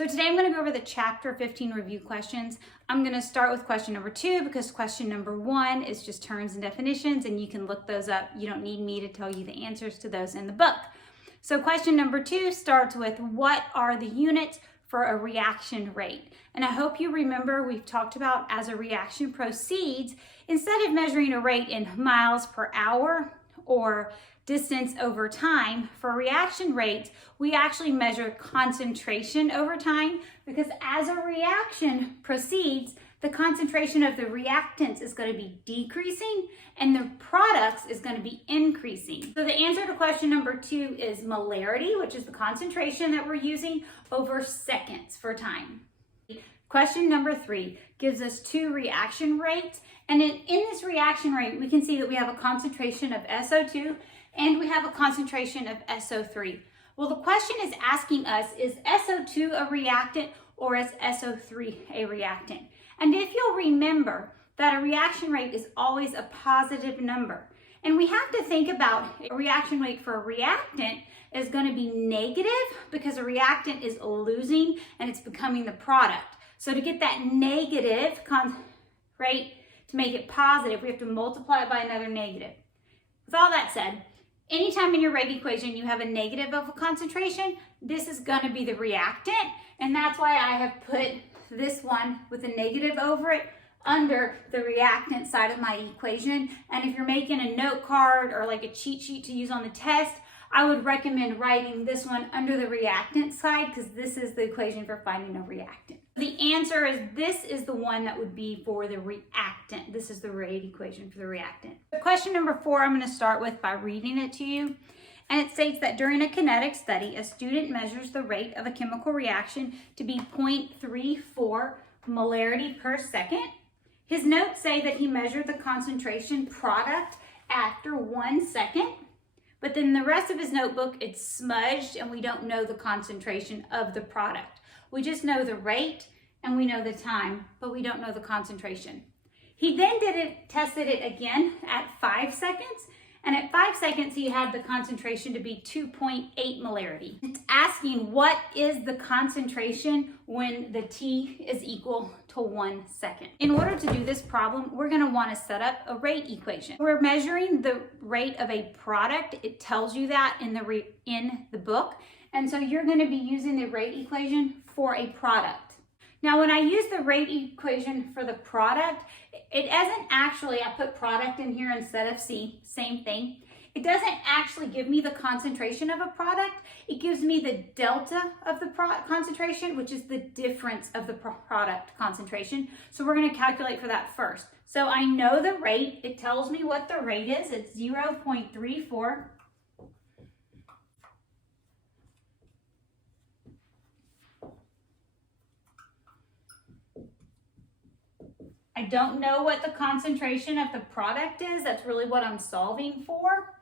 So today I'm going to go over the chapter 15 review questions. I'm going to start with question number 2 because question number 1 is just terms and definitions, and you can look those up. You don't need me to tell you the answers to those in the book. So question number 2 starts with, what are the units for a reaction rate? And I hope you remember we've talked about as a reaction proceeds, instead of measuring a rate in miles per hour or distance over time, for reaction rates, we actually measure concentration over time, because as a reaction proceeds, the concentration of the reactants is going to be decreasing and the products is going to be increasing. So the answer to question number 2 is molarity, which is the concentration that we're using, over seconds for time. Question number 3 gives us 2 reaction rates, and in this reaction rate, we can see that we have a concentration of SO2 and we have a concentration of SO3. Well, the question is asking us, is SO2 a reactant or is SO3 a reactant? And if you'll remember that a reaction rate is always a positive number, and we have to think about a reaction rate for a reactant is going to be negative because a reactant is losing and it's becoming the product. So to get that negative rate, to make it positive, we have to multiply it by another negative. With all that said, anytime in your rate equation you have a negative of a concentration, this is going to be the reactant, and that's why I have put this one with a negative over it under the reactant side of my equation. And if you're making a note card or like a cheat sheet to use on the test, I would recommend writing this one under the reactant side, because this is the equation for finding a reactant. The answer is, this is the one that would be for the reactant. This is the rate equation for the reactant. Question number 4, I'm going to start with by reading it to you. And it states that during a kinetic study, a student measures the rate of a chemical reaction to be 0.34 molarity per second. His notes say that he measured the concentration product after 1 second. But then the rest of his notebook, it's smudged and we don't know the concentration of the product. We just know the rate and we know the time, but we don't know the concentration. He then tested it again at 5 seconds. And at 5 seconds, he had the concentration to be 2.8 molarity. It's asking, what is the concentration when the T is equal to 1 second? In order to do this problem, we're going to want to set up a rate equation. We're measuring the rate of a product. It tells you that in the book. And so you're going to be using the rate equation for a product. Now, when I use the rate equation for the product, it isn't actually, I put product in here instead of C, same thing. It doesn't actually give me the concentration of a product. It gives me the delta of the concentration, which is the difference of the product concentration. So we're going to calculate for that first. So I know the rate. It tells me what the rate is. It's 0.34. I don't know what the concentration of the product is. That's really what I'm solving for.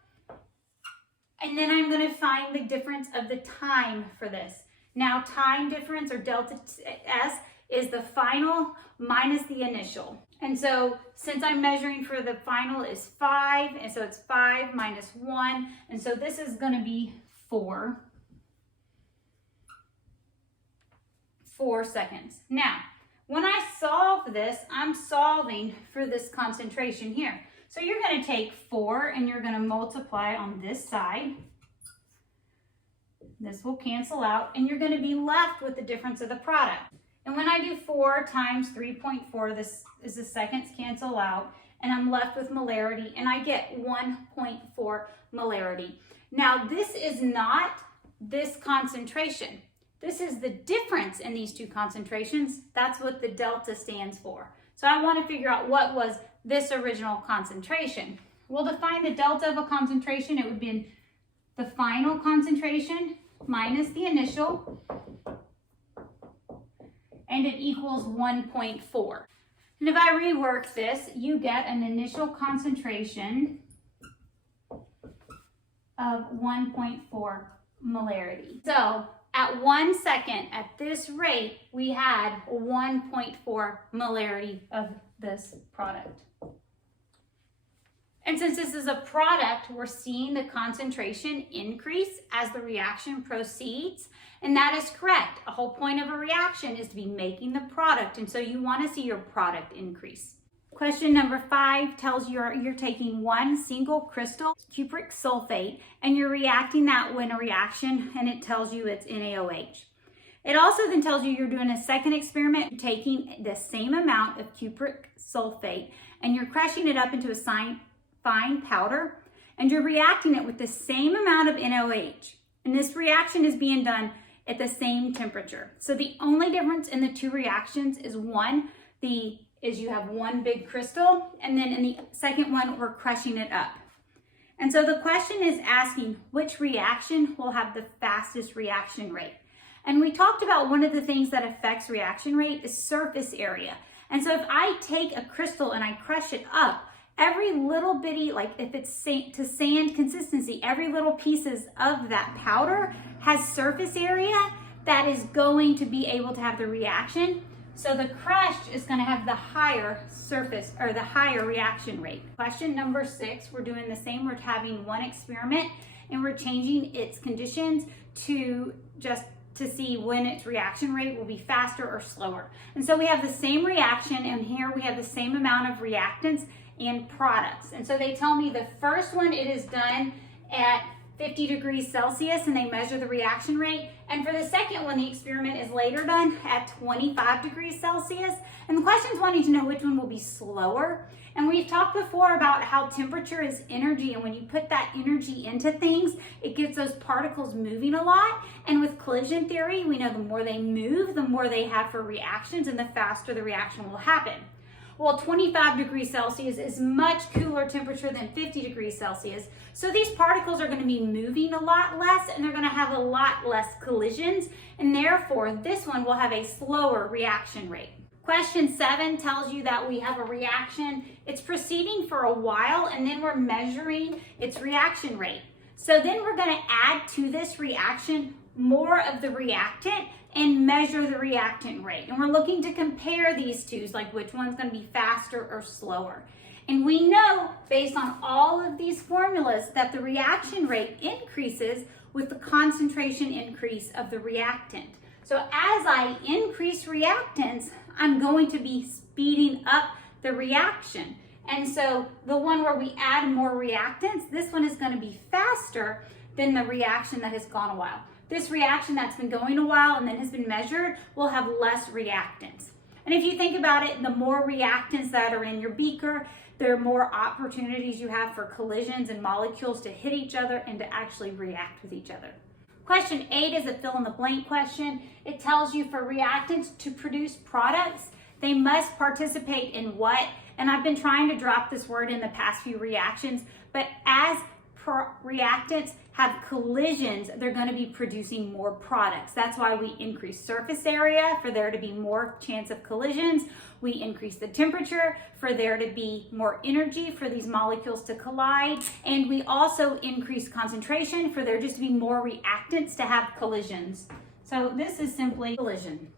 And then I'm going to find the difference of the time for this. Now, time difference, or delta S, is the final minus the initial. And so since I'm measuring for the final is 5, and so it's 5 minus 1. And so this is going to be 4 seconds. Now, when I solve this, I'm solving for this concentration here. So you're going to take 4 and you're going to multiply on this side. This will cancel out and you're going to be left with the difference of the product. And when I do 4 times 3.4, this is the seconds cancel out and I'm left with molarity and I get 1.4 molarity. Now this is not this concentration. This is the difference in these two concentrations. That's what the delta stands for. So I want to figure out what was this original concentration. Well, to find the delta of a concentration, it would be the final concentration minus the initial, and it equals 1.4. And if I rework this, you get an initial concentration of 1.4 molarity. So at 1 second, at this rate, we had 1.4 molarity of this product. And since this is a product, we're seeing the concentration increase as the reaction proceeds. And that is correct. A whole point of a reaction is to be making the product, and so you want to see your product increase. Question number 5 tells you you're taking one single crystal cupric sulfate and you're reacting that with a reaction, and it tells you it's NaOH. It also then tells you you're doing a second experiment, taking the same amount of cupric sulfate and you're crushing it up into a fine powder, and you're reacting it with the same amount of NaOH. And this reaction is being done at the same temperature. So the only difference in the two reactions is you have one big crystal, and then in the second one, we're crushing it up. And so the question is asking which reaction will have the fastest reaction rate. And we talked about one of the things that affects reaction rate is surface area. And so if I take a crystal and I crush it up, every little bitty, like if it's to sand consistency, every little pieces of that powder has surface area that is going to be able to have the reaction. So the crushed is going to have the higher surface or the higher reaction rate. Question number 6, we're doing the same. We're having one experiment and we're changing its conditions to see when its reaction rate will be faster or slower. And so we have the same reaction, and here we have the same amount of reactants and products. And so they tell me the first one, it is done at 50 degrees Celsius and they measure the reaction rate. And for the second one, the experiment is later done at 25 degrees Celsius. And the question is wanting to know which one will be slower. And we've talked before about how temperature is energy, and when you put that energy into things, it gets those particles moving a lot. And with collision theory, we know the more they move, the more they have for reactions, and the faster the reaction will happen. Well, 25 degrees Celsius is much cooler temperature than 50 degrees Celsius. So these particles are going to be moving a lot less, and they're going to have a lot less collisions, and therefore this one will have a slower reaction rate. Question 7 tells you that we have a reaction. It's proceeding for a while, and then we're measuring its reaction rate. So then we're going to add to this reaction more of the reactant and measure the reactant rate. And we're looking to compare these two, like which one's going to be faster or slower. And we know, based on all of these formulas, that the reaction rate increases with the concentration increase of the reactant. So as I increase reactants, I'm going to be speeding up the reaction. And so the one where we add more reactants, this one is going to be faster than the reaction that has gone a while. This reaction that's been going a while and then has been measured will have less reactants. And if you think about it, the more reactants that are in your beaker, the more opportunities you have for collisions and molecules to hit each other and to actually react with each other. Question 8 is a fill-in-the-blank question. It tells you for reactants to produce products, they must participate in what? And I've been trying to drop this word in the past few reactions, but as reactants have collisions, they're going to be producing more products. That's why we increase surface area for there to be more chance of collisions. We increase the temperature for there to be more energy for these molecules to collide. And we also increase concentration for there just to be more reactants to have collisions. So this is simply collision.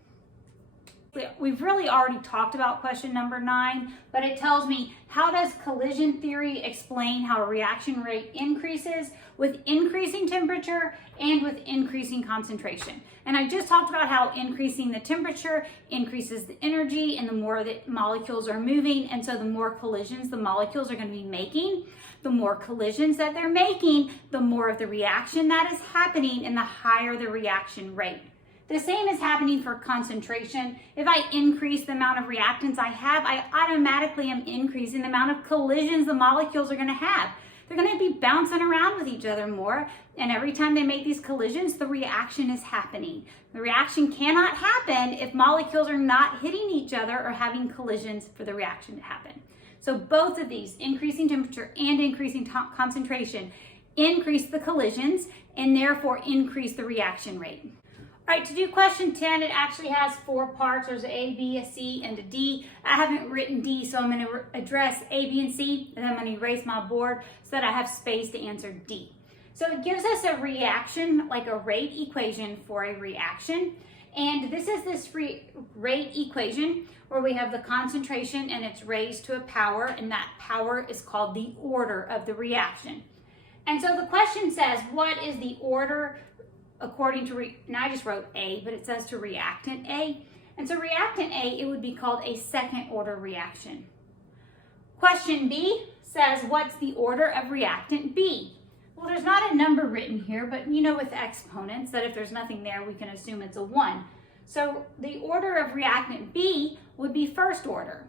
We've really already talked about question number 9, but it tells me, how does collision theory explain how a reaction rate increases with increasing temperature and with increasing concentration? And I just talked about how increasing the temperature increases the energy, and the more that molecules are moving, and so the more collisions the molecules are going to be making. The more collisions that they're making, the more of the reaction that is happening, and the higher the reaction rate. The same is happening for concentration. If I increase the amount of reactants I have, I automatically am increasing the amount of collisions the molecules are going to have. They're going to be bouncing around with each other more, and every time they make these collisions, the reaction is happening. The reaction cannot happen if molecules are not hitting each other or having collisions for the reaction to happen. So both of these, increasing temperature and increasing concentration, increase the collisions and therefore increase the reaction rate. All right, to do question 10, it actually has 4 parts. There's an A, B, a C, and a D. I haven't written D, so I'm going to address A, B, and C, and then I'm going to erase my board so that I have space to answer D. So it gives us a reaction, like a rate equation for a reaction. And this is this rate equation where we have the concentration and it's raised to a power, and that power is called the order of the reaction. And so the question says, what is the order according to, now I just wrote A, but it says to reactant A. And so reactant A, it would be called a second order reaction. Question B says, what's the order of reactant B? Well, there's not a number written here, but you know with exponents that if there's nothing there, we can assume it's a 1. So the order of reactant B would be first order.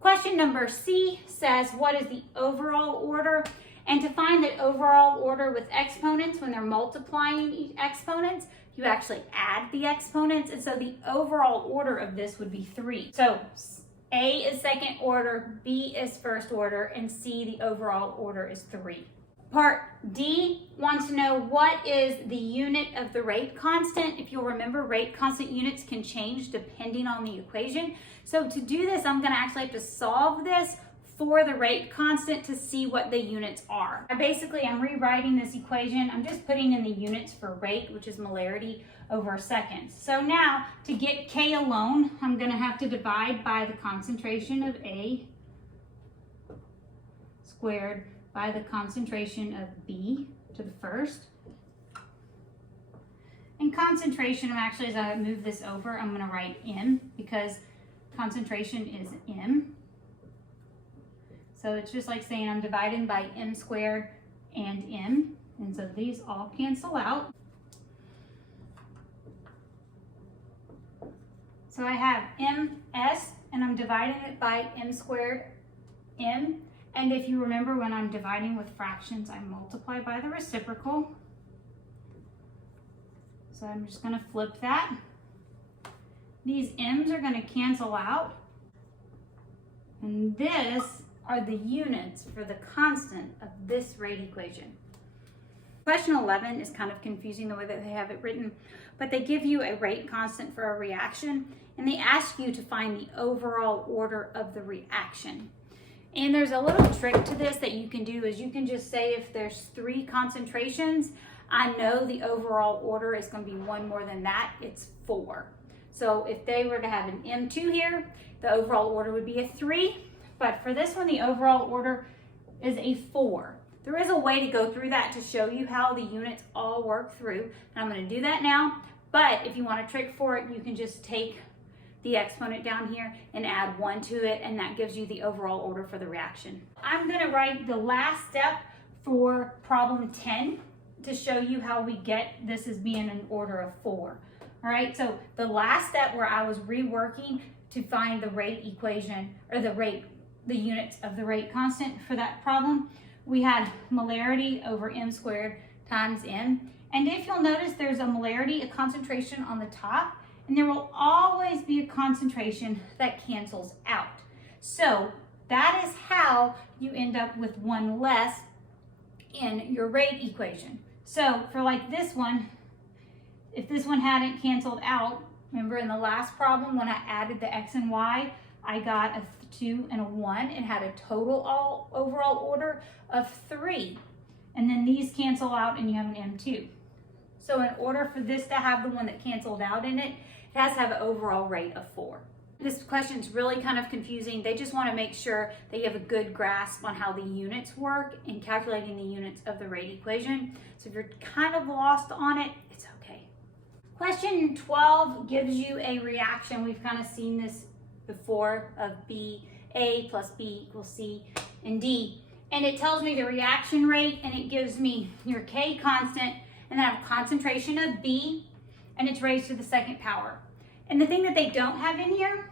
Question number C says, what is the overall order? And to find the overall order with exponents, when they're multiplying exponents, you actually add the exponents. And so the overall order of this would be 3. So A is second order, B is first order, and C, the overall order, is 3. Part D wants to know what is the unit of the rate constant. If you'll remember, rate constant units can change depending on the equation. So to do this, I'm going to actually have to solve this for the rate constant to see what the units are. I'm rewriting this equation. I'm just putting in the units for rate, which is molarity over seconds. So now to get K alone, I'm going to have to divide by the concentration of A squared by the concentration of B to the first. And concentration, as I move this over, I'm going to write M because concentration is M. So it's just like saying I'm dividing by M squared and M. And so these all cancel out. So I have MS, and I'm dividing it by M squared M. And if you remember, when I'm dividing with fractions, I multiply by the reciprocal. So I'm just going to flip that. These M's are going to cancel out. And this are the units for the constant of this rate equation. Question 11 is kind of confusing the way that they have it written, but they give you a rate constant for a reaction, and they ask you to find the overall order of the reaction. And there's a little trick to this that you can do is you can just say if there's 3 concentrations, I know the overall order is going to be 1 more than that, it's 4. So if they were to have an M2 here, the overall order would be a 3, but for this one, the overall order is a 4. There is a way to go through that to show you how the units all work through, and I'm going to do that now, but if you want a trick for it, you can just take the exponent down here and add 1 to it, and that gives you the overall order for the reaction. I'm going to write the last step for problem 10 to show you how we get this as being an order of 4. All right, so the last step where I was reworking to find the rate equation, or the units of the rate constant for that problem, we had molarity over M squared times M. And if you'll notice, there's a molarity, a concentration on the top, and there will always be a concentration that cancels out. So that is how you end up with 1 less in your rate equation. So for like this one, if this one hadn't canceled out, remember in the last problem when I added the X and Y, I got a 2 and a 1. It had a total overall order of 3. And then these cancel out and you have an M2. So in order for this to have the one that canceled out in it, it has to have an overall rate of 4. This question is really kind of confusing. They just want to make sure that you have a good grasp on how the units work in calculating the units of the rate equation. So if you're kind of lost on it, it's okay. Question 12 gives you a reaction. We've kind of seen this before of A plus B equals C and D. And it tells me the reaction rate, and it gives me your K constant, and then I have concentration of B, and it's raised to the second power. And the thing that they don't have in here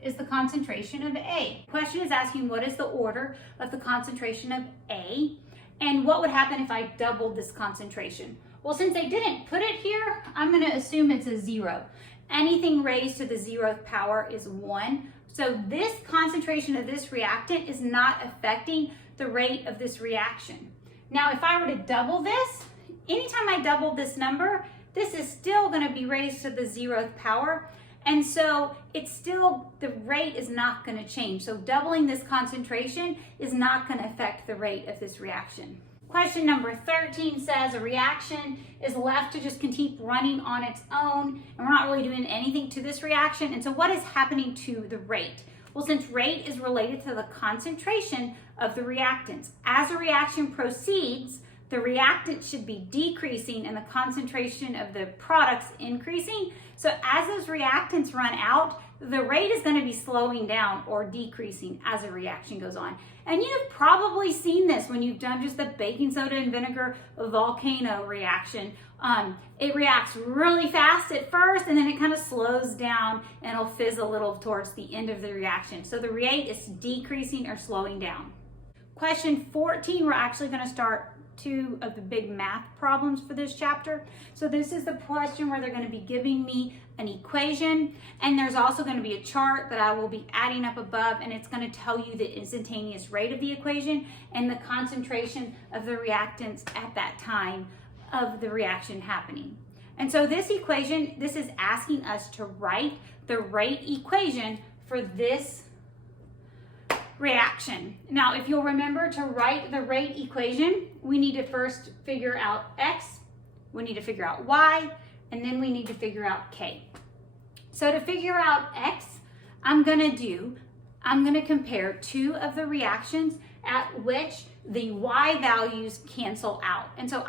is the concentration of A. The question is asking what is the order of the concentration of A, and what would happen if I doubled this concentration? Well, since they didn't put it here, I'm going to assume it's a 0. Anything raised to the 0th power is 1. So this concentration of this reactant is not affecting the rate of this reaction. Now, if I were to double this, anytime I double this number, this is still going to be raised to the 0th power. And so it's still, the rate is not going to change. So doubling this concentration is not going to affect the rate of this reaction. Question number 13 says a reaction is left to just keep running on its own, and we're not really doing anything to this reaction. And so what is happening to the rate? Well, since rate is related to the concentration of the reactants, as a reaction proceeds, the reactant should be decreasing and the concentration of the products increasing. So as those reactants run out, the rate is going to be slowing down or decreasing as a reaction goes on. And you've probably seen this when you've done just the baking soda and vinegar volcano reaction. It reacts really fast at first, and then it kind of slows down and it'll fizz a little towards the end of the reaction. So the rate is decreasing or slowing down. Question 14, we're actually going to start two of the big math problems for this chapter. So this is the question where they're going to be giving me an equation, and there's also going to be a chart that I will be adding up above, and it's going to tell you the instantaneous rate of the equation and the concentration of the reactants at that time of the reaction happening. And so this equation, this is asking us to write the rate equation for this reaction. Now, if you'll remember, to write the rate equation, we need to first figure out X, we need to figure out Y, and then we need to figure out K. So to figure out X, I'm gonna compare two of the reactions at which the Y values cancel out. And so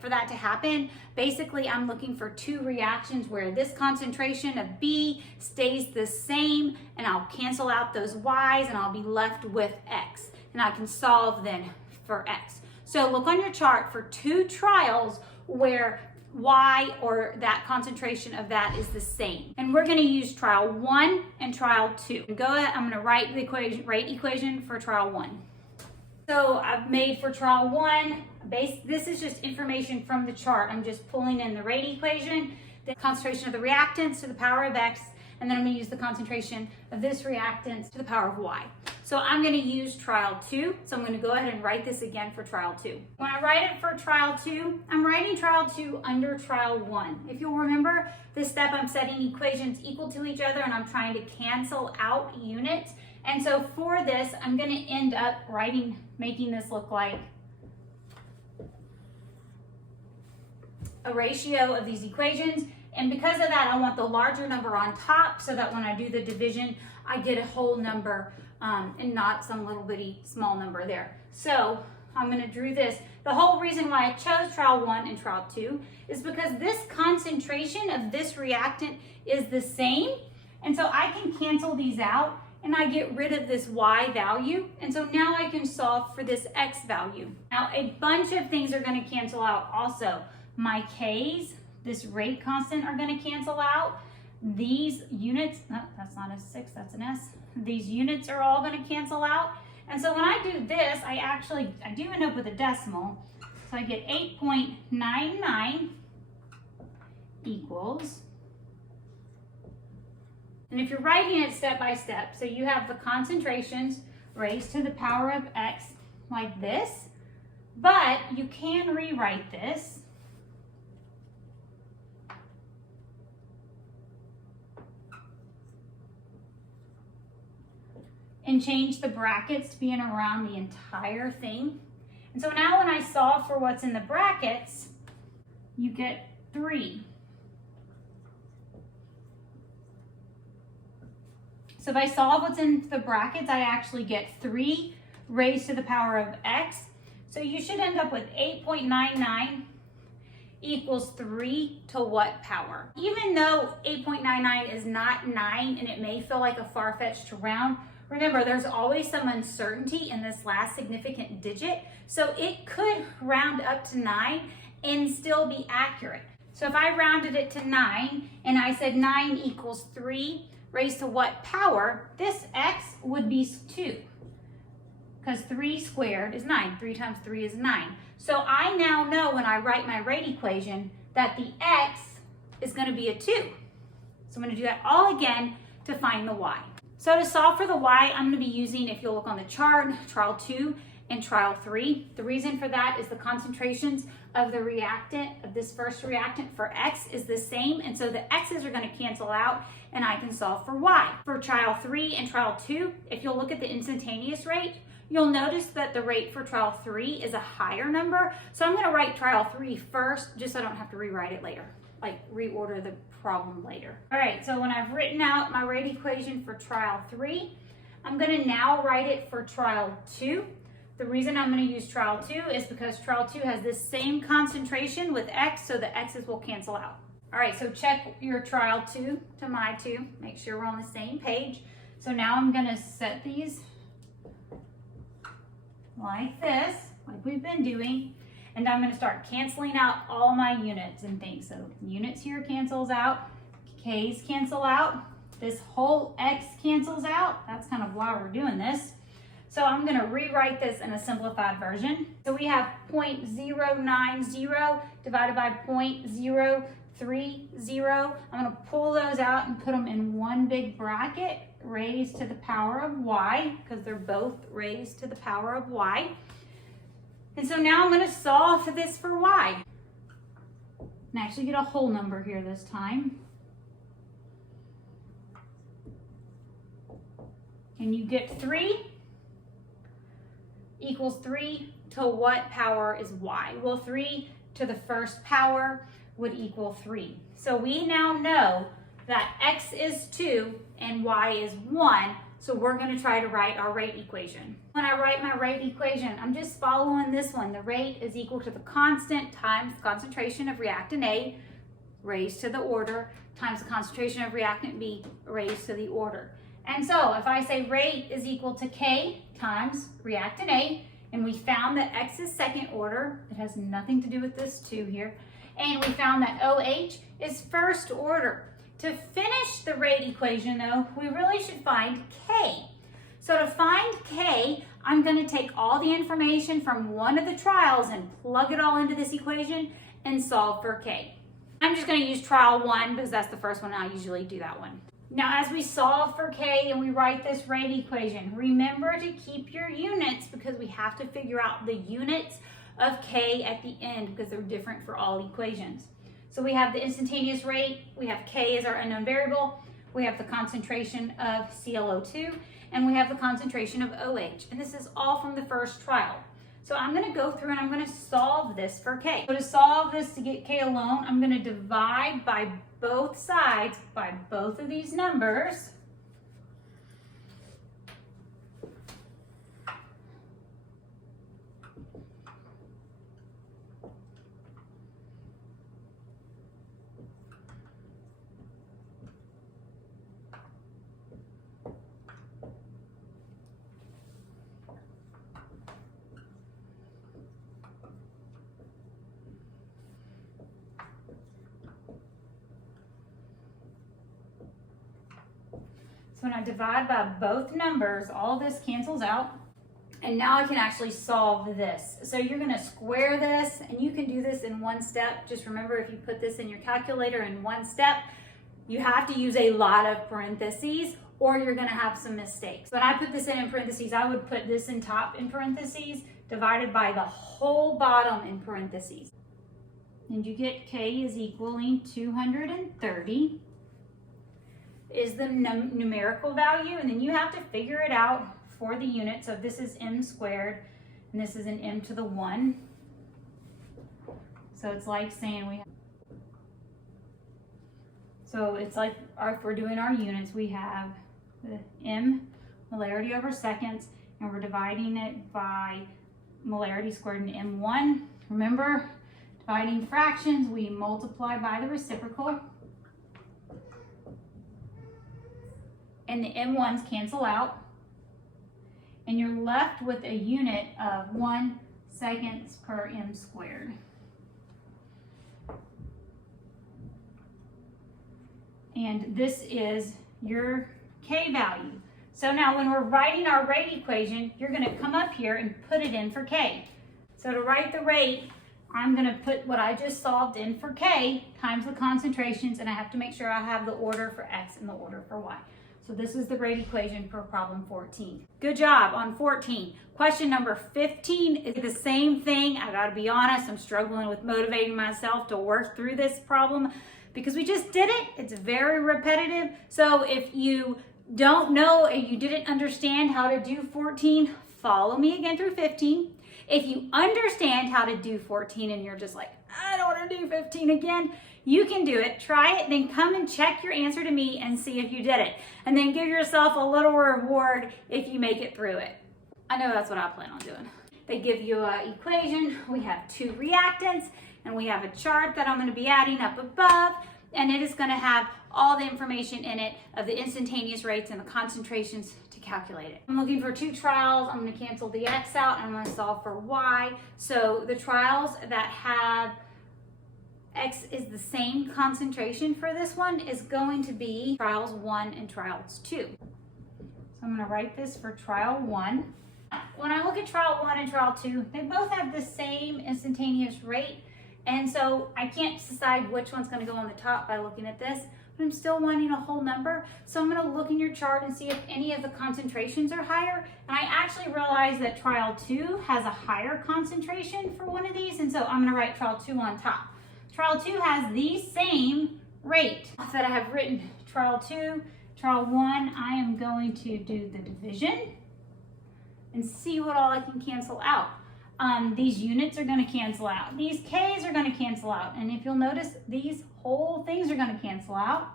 for that to happen, basically I'm looking for two reactions where this concentration of B stays the same, and I'll cancel out those Y's and I'll be left with X. And I can solve then for X. So look on your chart for two trials where Y or that concentration of that is the same. And we're gonna use trial 1 and trial 2. I'm gonna write the rate equation for trial 1. So I've made for trial 1, this is just information from the chart. I'm just pulling in the rate equation, the concentration of the reactants to the power of X, and then I'm gonna use the concentration of this reactants to the power of Y. So I'm gonna use trial 2. So I'm gonna go ahead and write this again for trial 2. When I write it for trial 2, I'm writing trial 2 under trial 1. If you'll remember, this step I'm setting equations equal to each other and I'm trying to cancel out units. And so for this, I'm gonna end up making this look like a ratio of these equations. And because of that, I want the larger number on top so that when I do the division, I get a whole number and not some little bitty small number there. So I'm gonna drew this. The whole reason why I chose trial 1 and trial 2 is because this concentration of this reactant is the same. And so I can cancel these out and I get rid of this Y value. And so now I can solve for this X value. Now a bunch of things are gonna cancel out also. My K's, this rate constant, are gonna cancel out. These units, no, that's not a 6, that's an S. These units are all gonna cancel out. And so when I do this, I do end up with a decimal. So I get 8.99 equals, and if you're writing it step by step, so you have the concentrations raised to the power of X like this, but you can rewrite this and change the brackets to being around the entire thing. And so now when I solve for what's in the brackets, you get 3. So if I solve what's in the brackets, I actually get 3 raised to the power of X. So you should end up with 8.99 equals 3 to what power? Even though 8.99 is not 9 and it may feel like a far-fetched round, remember, there's always some uncertainty in this last significant digit, so it could round up to 9 and still be accurate. So if I rounded it to 9 and I said 9 equals 3 raised to what power, this X would be 2, because 3 squared is 9. 3 times 3 is 9. So I now know when I write my rate equation that the X is going to be a 2. So I'm going to do that all again to find the Y. So to solve for the Y, I'm going to be using, if you'll look on the chart, trial 2 and trial 3. The reason for that is the concentrations of the reactant, of this first reactant for X is the same, and so the X's are going to cancel out and I can solve for Y. For trial 3 and trial 2, if you'll look at the instantaneous rate, you'll notice that the rate for trial 3 is a higher number. So I'm going to write trial 3 first, just so I don't have to rewrite it later, like reorder the problem later. All right, so when I've written out my rate equation for trial 3, I'm going to now write it for trial 2. The reason I'm going to use trial 2 is because trial 2 has this same concentration with x, so the x's will cancel out. All right, so check your trial 2 to my 2. Make sure we're on the same page. So now I'm going to set these like this, like we've been doing, and I'm going to start canceling out all my units and things. So units here cancels out, k's cancel out, this whole x cancels out. That's kind of why we're doing this. So I'm going to rewrite this in a simplified version. So we have 0.090 divided by 0.030. I'm going to pull those out and put them in one big bracket, raised to the power of y, because they're both raised to the power of y. And so now I'm going to solve for this for y. And actually get a whole number here this time. And you get 3 equals 3 to what power is y? Well, 3 to the first power would equal 3. So we now know that x is 2 and y is 1, so we're going to try to write our rate equation. When I write my rate equation, I'm just following this one. The rate is equal to the constant times the concentration of reactant A raised to the order times the concentration of reactant B raised to the order. And so if I say rate is equal to K times reactant A, and we found that X is second order, it has nothing to do with this 2 here, and we found that OH is first order. To finish the rate equation though, we really should find K. So to find K, I'm going to take all the information from one of the trials and plug it all into this equation and solve for K. I'm just going to use trial 1 because that's the first one. I usually do that one. Now, as we solve for K and we write this rate equation, remember to keep your units because we have to figure out the units of K at the end because they're different for all equations. So we have the instantaneous rate, we have K as our unknown variable, we have the concentration of ClO2, and we have the concentration of OH. And this is all from the first trial. So I'm going to go through and I'm going to solve this for K. So to solve this to get K alone, I'm going to divide by both sides by both of these numbers. So when I divide by both numbers, all this cancels out. And now I can actually solve this. So you're going to square this, and you can do this in one step. Just remember, if you put this in your calculator in one step, you have to use a lot of parentheses or you're going to have some mistakes. When I put this in parentheses, I would put this in top in parentheses, divided by the whole bottom in parentheses. And you get K is equaling 230. Is the numerical value, and then you have to figure it out for the unit. So this is m squared, and this is an m to the 1. So it's like saying we have, so it's like if we're doing our units, we have the m molarity over seconds, and we're dividing it by molarity squared in m1. Remember, dividing fractions, we multiply by the reciprocal. And the M1s cancel out, and you're left with a unit of 1 seconds per m squared. And this is your K value. So now when we're writing our rate equation, you're going to come up here and put it in for K. So to write the rate, I'm going to put what I just solved in for K times the concentrations, and I have to make sure I have the order for X and the order for Y. So this is the rate equation for problem 14. Good job on 14. Question number 15 is the same thing. I gotta be honest, I'm struggling with motivating myself to work through this problem because we just did it. It's very repetitive. So if you don't know or you didn't understand how to do 14, follow me again through 15. If you understand how to do 14 and you're just like, I don't want to do 15 again, you can do it. Try it, then come and check your answer to me and see if you did it. And then give yourself a little reward if you make it through it. I know that's what I plan on doing. they give you an equation. We have two reactants, and we have a chart that I'm going to be adding up above, and it is going to have all the information in it of the instantaneous rates and the concentrations to calculate it. I'm looking for two trials. I'm going to cancel the x out, and I'm going to solve for y. So the trials that have x is the same concentration for this one is going to be trials 1 and trials 2. So I'm going to write this for trial 1. When I look at trial 1 and trial 2, they both have the same instantaneous rate, and so I can't decide which one's going to go on the top by looking at this, but I'm still wanting a whole number. So I'm going to look in your chart and see if any of the concentrations are higher, and I actually realized that trial 2 has a higher concentration for one of these, and so I'm going to write trial 2 on top. Trial 2 has the same rate that I have written. Trial 2, trial 1, I am going to do the division and see what all I can cancel out. These units are going to cancel out. These K's are going to cancel out. And if you'll notice, these whole things are going to cancel out.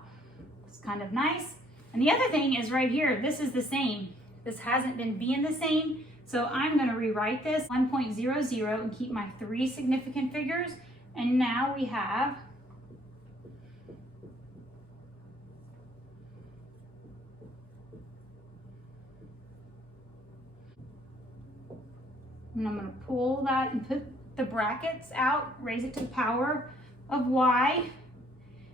It's kind of nice. And the other thing is right here, this is the same. This hasn't been being the same. So I'm going to rewrite this 1.00 and keep my 3 significant figures. And now we have and I'm going to pull that and put the brackets out, raise it to the power of y.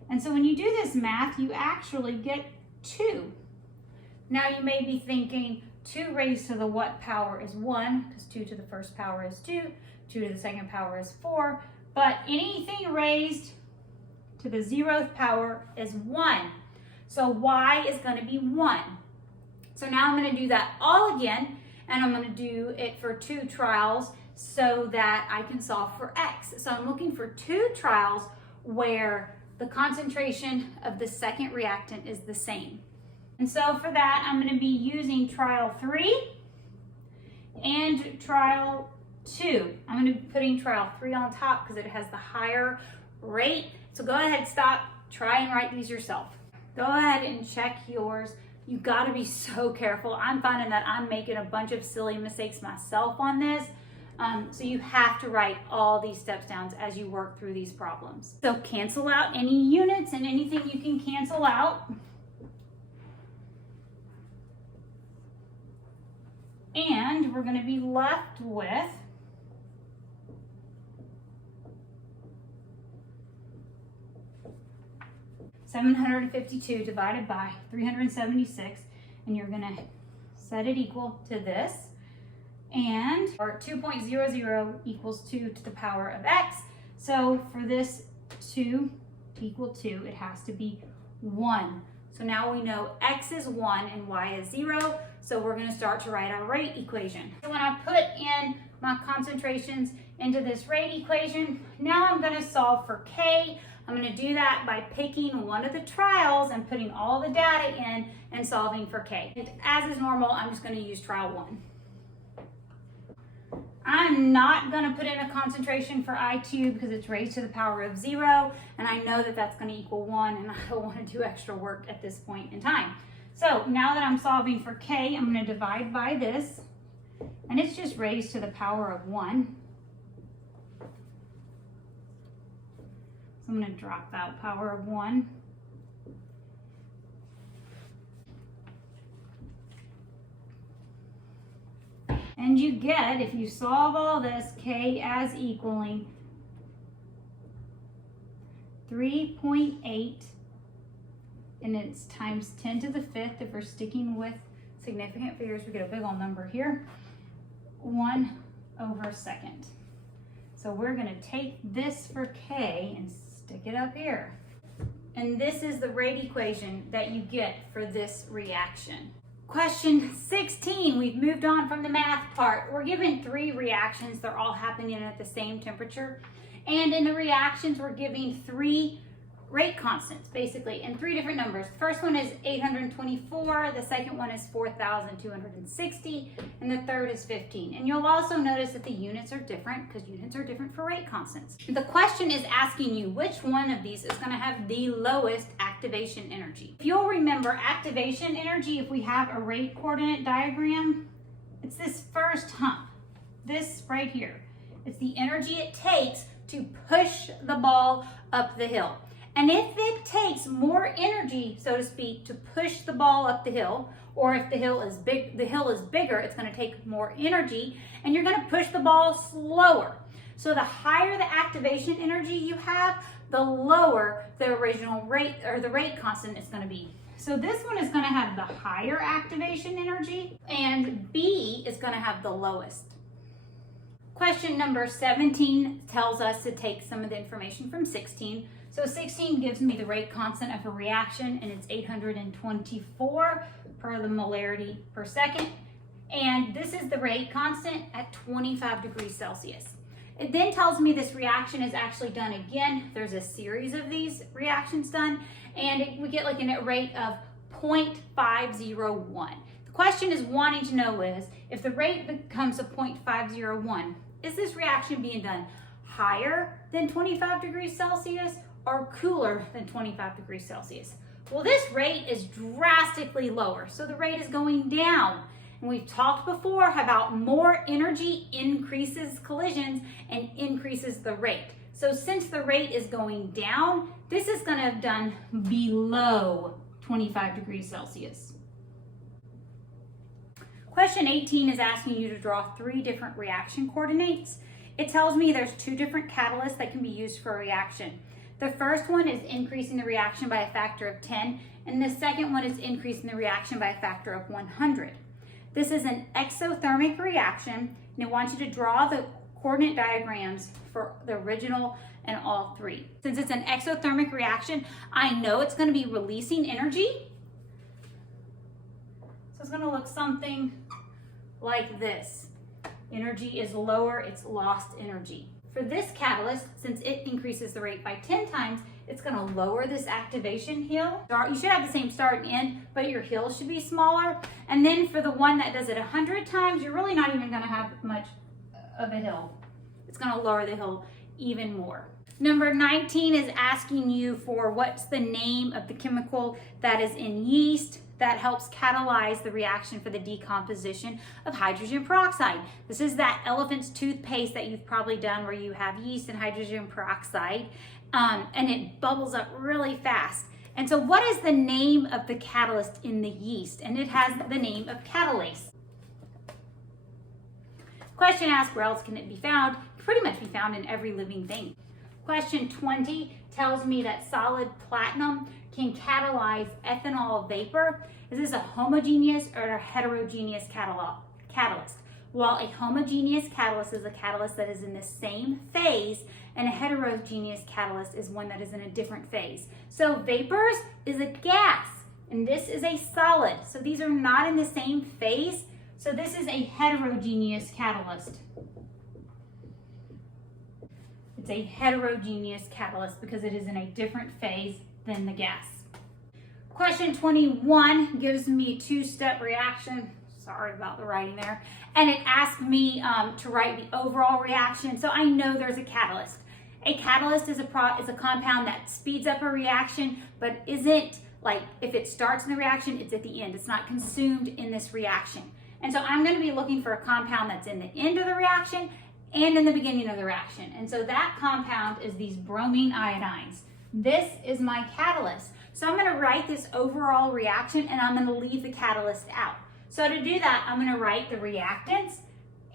And so when you do this math, you actually get 2. Now you may be thinking 2 raised to the what power is 1, because 2 to the first power is 2, 2 to the second power is 4, but anything raised to the 0th power is 1. So y is going to be 1. So now I'm going to do that all again, and I'm going to do it for 2 trials so that I can solve for x. So I'm looking for 2 trials where the concentration of the second reactant is the same. And so for that, I'm going to be using trial 3 and trial 2. I'm going to be putting trial 3 on top because it has the higher rate. So go ahead, stop, try and write these yourself. Go ahead and check yours. You got to be so careful. I'm finding that I'm making a bunch of silly mistakes myself on this. So you have to write all these steps down as you work through these problems. So cancel out any units and anything you can cancel out. And we're going to be left with $752 divided by 376, and you're going to set it equal to this, and or 2.00 equals 2 to the power of x. So for this 2 to equal 2, it has to be 1. So now we know x is 1 and y is 0, so we're going to start to write our rate equation. So when I put in my concentrations into this rate equation, now I'm going to solve for k. I'm going to do that by picking one of the trials and putting all the data in and solving for k. And as is normal, I'm just going to use trial 1. I'm not going to put in a concentration for I2 because it's raised to the power of 0, and I know that that's going to equal 1, and I don't want to do extra work at this point in time. So now that I'm solving for k, I'm going to divide by this, and it's just raised to the power of 1. So I'm going to drop that power of 1. And you get, if you solve all this, k as equaling 3.8, and it's times 10 to the 5th. If we're sticking with significant figures, we get a big old number here, 1/2. So we're going to take this for k and stick it up here. And this is the rate equation that you get for this reaction. Question 16, we've moved on from the math part. We're given 3 reactions. They're all happening at the same temperature. And in the reactions, we're giving 3 rate constants, basically, in 3 different numbers. The first one is 824, the second one is 4,260, and the third is 15. And you'll also notice that the units are different because units are different for rate constants. The question is asking you which one of these is going to have the lowest activation energy. If you'll remember, activation energy, if we have a rate coordinate diagram, it's this first hump. this right here. It's the energy it takes to push the ball up the hill. And if it takes more energy, so to speak, to push the ball up the hill, or if the hill is bigger, it's going to take more energy, and you're going to push the ball slower. So the higher the activation energy you have, the lower the original rate, or the rate constant, is going to be. So this one is going to have the higher activation energy, and B is going to have the lowest. Question number 17 tells us to take some of the information from 16. So 16 gives me the rate constant of a reaction, and it's 824 per the molarity per second. And this is the rate constant at 25 degrees Celsius. It then tells me this reaction is actually done again. There's a series of these reactions done, and we get like a rate of 0.501. The question is wanting to know is, if the rate becomes a 0.501, is this reaction being done higher than 25 degrees Celsius or cooler than 25 degrees Celsius? Well, this rate is drastically lower, so the rate is going down. And we've talked before about more energy increases collisions and increases the rate. So since the rate is going down, this is going to have done below 25 degrees Celsius. Question 18 is asking you to draw 3 different reaction coordinates. It tells me there's 2 different catalysts that can be used for a reaction. The first one is increasing the reaction by a factor of 10, and the second one is increasing the reaction by a factor of 100. This is an exothermic reaction, and I want you to draw the coordinate diagrams for the original and all 3. Since it's an exothermic reaction, I know it's going to be releasing energy. So it's going to look something like this. Energy is lower, it's lost energy. For this catalyst, since it increases the rate by 10 times, it's going to lower this activation hill. You should have the same start and end, but your hill should be smaller. And then for the one that does it 100 times, you're really not even going to have much of a hill. It's going to lower the hill even more. Number 19 is asking you for what's the name of the chemical that is in yeast that helps catalyze the reaction for the decomposition of hydrogen peroxide. This is that elephant's toothpaste that you've probably done where you have yeast and hydrogen peroxide, and it bubbles up really fast. And so what is the name of the catalyst in the yeast? And it has the name of catalase. Question asks, where else can it be found? It can pretty much be found in every living thing. Question 20 tells me that solid platinum can catalyze ethanol vapor. Is this a homogeneous or a heterogeneous catalyst? Well, a homogeneous catalyst is a catalyst that is in the same phase, and a heterogeneous catalyst is one that is in a different phase. So vapors is a gas, and this is a solid. So these are not in the same phase. So this is a heterogeneous catalyst. It's a heterogeneous catalyst because it is in a different phase than the gas. Question 21 gives me a 2-step reaction. Sorry about the writing there. And it asked me to write the overall reaction. So I know there's a catalyst. A catalyst is a compound that speeds up a reaction, but isn't like, if it starts in the reaction, it's at the end. It's not consumed in this reaction. And so I'm going to be looking for a compound that's in the end of the reaction and in the beginning of the reaction. And so that compound is these bromine iodines. This is my catalyst. So I'm going to write this overall reaction, and I'm going to leave the catalyst out. So to do that, I'm going to write the reactants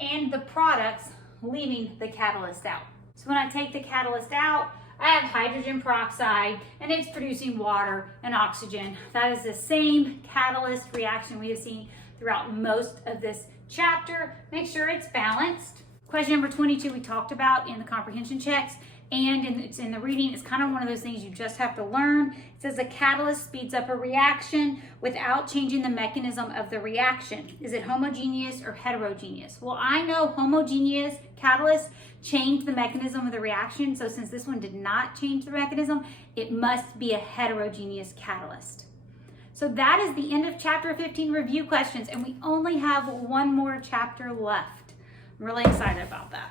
and the products, leaving the catalyst out. So when I take the catalyst out, I have hydrogen peroxide, and it's producing water and oxygen. That is the same catalyst reaction we have seen throughout most of this chapter. Make sure it's balanced. Question number 22 we talked about in the comprehension checks, and it's in the reading. It's kind of one of those things you just have to learn. It says a catalyst speeds up a reaction without changing the mechanism of the reaction. Is it homogeneous or heterogeneous? Well, I know homogeneous catalysts change the mechanism of the reaction. So since this one did not change the mechanism, it must be a heterogeneous catalyst. So that is the end of chapter 15 review questions, and we only have one more chapter left. I'm really excited about that.